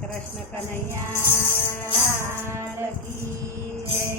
કૃષ્ણ કનૈયા લાલ કી જય,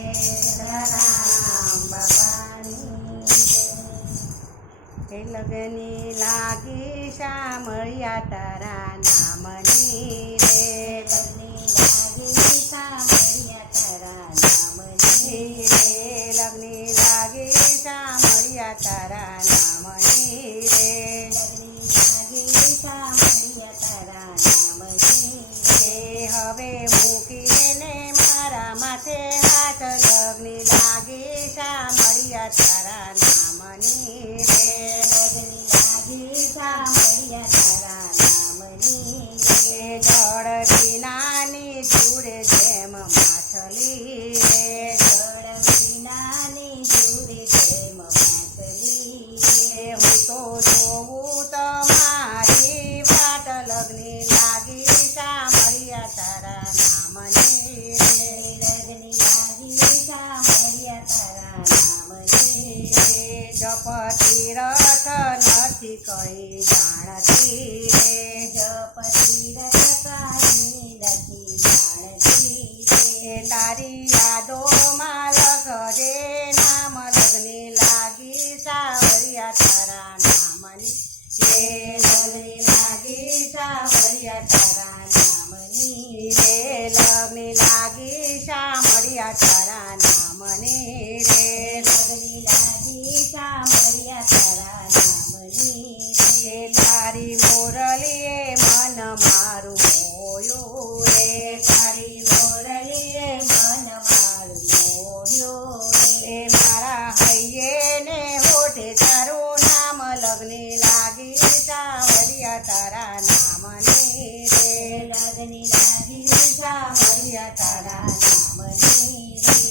રામ બાપાની જય। લગની લાગી સાંભળ્યા તારા નામની રે, લગની લાગી સાંભળ્યા તારા નામની રે, લગની લાગી સાંભળ્યા તારા નામની રે, લગની લાગી સાંભળ્યા તારા નામની રે। હવે મૂકીને મારા માથે હાથ, લગની લાગી સાંભળ્યા તારા નામની રે, લગની લાગી સાંભળ્યા તારા નામની રે। જળ વિનાની જુડે જેમ માછલી રે, જળ વિનાની જુડે જેમ માછલી રે। હું તો જોઉં તમારી વાટ, લગની લાગી સાંભળ્યા તારા નામની રે, લગની લાગી સાંભળ્યા તારા નામની રે। જપ તીરથ નથી કઈ જાણતી રે, જપ તીરથ કઈ નથી જાણતી રે। તારી યાદોમાં લખજે નામ, લગની લાગી સાંભળ્યા તારા નામની રે, લગની લાગી સાંભળ્યા તારા નામની રે, લગની લાગી સાંભળ્યા તારા નામની રે, લગની લાગી સાંભળ્યા તારા નામની રે। તારી મોરલીએ મન મારું મોયું રે, તારી મોરલીએ મન મારું મોયું રે। મારા હૈયે ને હોઠે તારું નામ, લગની લાગી સાંભળ્યા તારા નામની રે, લગની લાગી સાંભળ્યા તારા નામની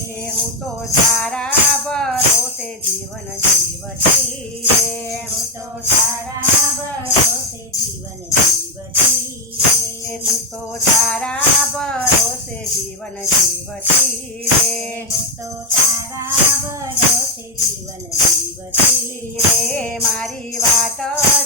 રે। હું તો તારા ભરોસે જીવન જીવતી રે, હું તો તારા ભરોસે જીવન જીવતી રે, હું તો તારા ભરોસે જીવન જીવતી રે, હું તો તારા ભરોસે જીવન જીવતી રે। મારી વાત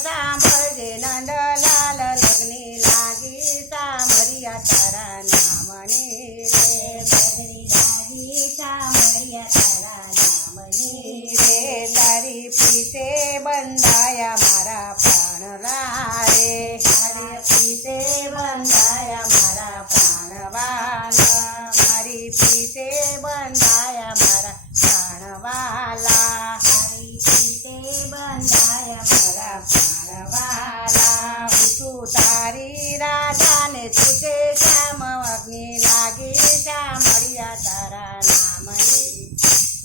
સાંભળજે નંદલાલ, લગની લાગી સાંભળ્યા તારા નામની રે, લગની લાગી સાંભળ્યા તારા નામની રે। તારી પીતે બંધાયા મારા પ્રાણલા રે, તારી પીતે બંધાયા મારા પ્રાણવાલા, મારી પીતે બંધાયા મારા પ્રાણવાલા, મારી પીતે બંધાયા મારા પ્રાણવાલા। હું તું તારી રાધાને તું છે શ્યામ, અગ્નિ લાગી સાંભળ્યા તારા નામની,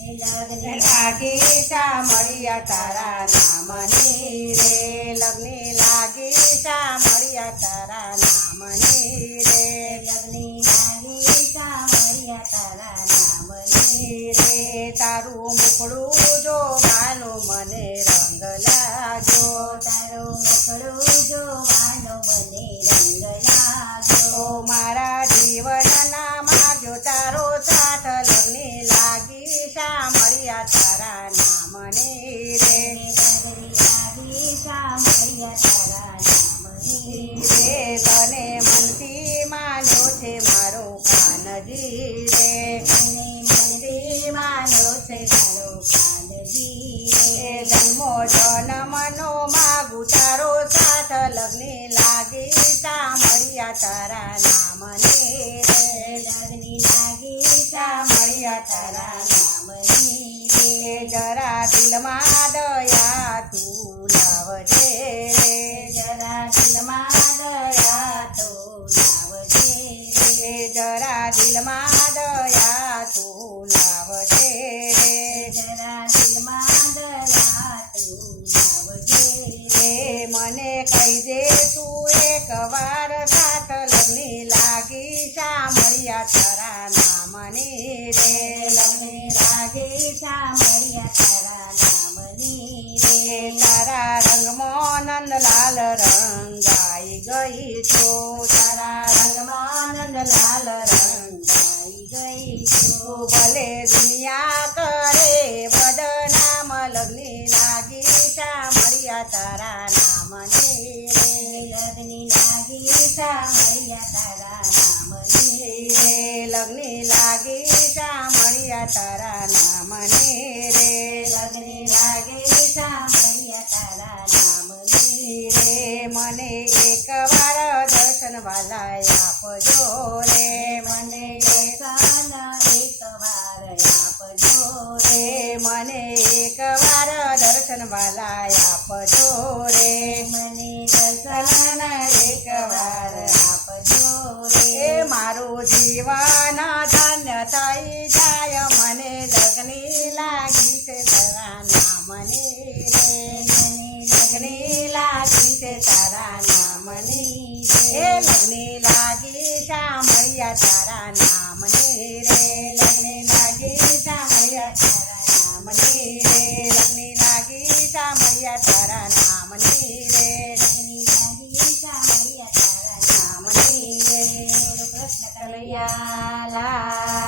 લગની લાગી સાંભળ્યા તારા નામની રે, લગની લાગી સાંભળ્યા તારા નામની રે, લગની લાગી સાંભળ્યા તારા નામની રે। તારું મુખડું જોવાનો મને રંગ લાગ્યો, તારું મુખડું જોવાનો મને રંગ લાગ્યો। મારા જીવનના માર્જો તારો સાથ, લગની લાગી સાંભળ્યા તારા નામની રે, લગની લાગી સાંભળ્યા તારા નામની રે। તને મનથી માન્યો છે મારો કાનજી રે, તને મનથી માન્યો છે મારો કાનજી રે। જન્મો જન્મનો માગું તારો સાથ, લગની લાગી સાંભળ્યા તારા નામની રે, લગની લાગી સાંભળ્યા તારા નામની રે। જરા દિલમાં દયા તું લાવજે રે, જરા દિલમાં દયા તું લાવજે રે, જરા દિલમાં દયા તું લાવજે રે, જરા દિલમાં દયા તું લાવજે રે। મને કહી દે તું એક વાર સાથ, લગની લાગી વાલા આપજો રે મને દર્શન એકવાર આપજો રે મને એકવાર દર્શન વાલા આપજો રે મને દર્શન એકવાર આપજો રે મારું જીવન ધન્ય થઈ જાય મને લગ્ની લાગી છે તારા નામને રે લગ્ની લાગી છે તારા નામને લગ્ની લાગી સાંભળ્યા તારા નામને રે લગ્ની લાગી સાંભળ્યા તારા નામને રે લગ્ની લાગી સાંભળ્યા તારા નામને રે લગ્ની લાગી સાંભળ્યા તારા નામને રે કૃષ્ણ કનૈયા લાલ